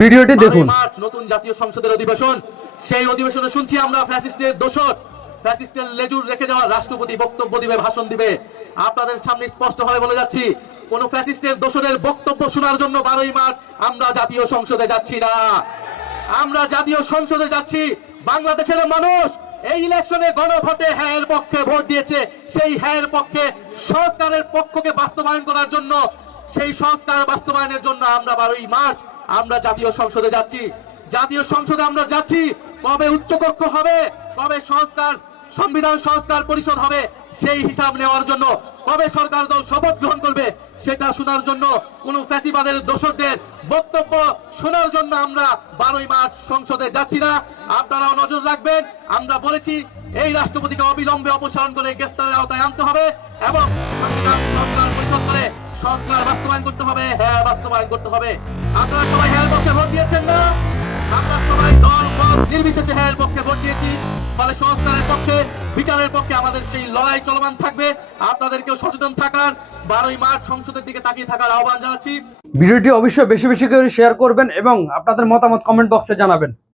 ভিডিওটি দেখুন। মার্চ নতুন জাতীয় সংসদের অধিবেশন। সেই অধিবেশনে শুনছি আমরা ফ্যাসিস্টের দোসর, ফ্যাসিস্টের লেজুর রেখে যাওয়া রাষ্ট্রপতি বক্তব্য দিবে, ভাষণ দিবে। আপনাদের সামনে স্পষ্টভাবে বলে যাচ্ছি, কোন ফ্যাসিস্টের দোসরের বক্তব্য শোনার জন্য 12ই মার্চ আমরা জাতীয় সংসদে যাচ্ছি না। আমরা জাতীয় সংসদে যাচ্ছি বাংলাদেশের মানুষ এই ইলেকশনে গণভোটে হ্যাঁ এর পক্ষে ভোট দিয়েছে। সেই হ্যাঁ এর পক্ষে সংস্কারের পক্ষকে বাস্তবায়ন করার জন্য, সেই সংস্কার বাস্তবায়নের জন্য আমরা 12ই মার্চ আমরা জাতীয় সংসদে যাচ্ছি। জাতীয় সংসদে আমরা যাচ্ছি কবে উচ্চকক্ষ হবে, কবে সংবিধান সংস্কার পরিষদ হবে সেই হিসাব নেওয়ার জন্য, কবে সরকার দল শপথ গ্রহণ করবে সেটা শোনার জন্য, কোন ফ্যাসিবাদের দোসরদের বক্তব্য শোনার জন্য আমরা 12ই মার্চ সংসদে যাচ্ছি না। আপনারাও নজর রাখবেন। আমরা বলেছি এই রাষ্ট্রপতিকে অবিলম্বে অপসারণ করে গ্রেফতারের আওতায় আনতে হবে এবং সংবিধান সংস্কার পরিষদ করে সংস্কার বাস্তবায়ন করতে হবে, হ্যাঁ বাস্তবায়ন করতে হবে। আপনারা সবাই হ্যাঁ পক্ষে ভোট দিয়েছেন না? আমরা সবাই দল মত নির্বিশেষে হ্যাঁ পক্ষে ভোট দিয়েছি। ফলে সংস্কারের পক্ষে, বিচারের পক্ষে আমাদের সেই লড়াই চলমান থাকবে। আপনাদেরকেও সচেতন থাকার, 12ই মার্চ সংসদের দিকে তাকিয়ে থাকার আহ্বান জানাচ্ছি। ভিডিওটি অবশ্যই বেশি বেশি করে শেয়ার করবেন এবং আপনাদের মতামত কমেন্ট বক্সে জানাবেন।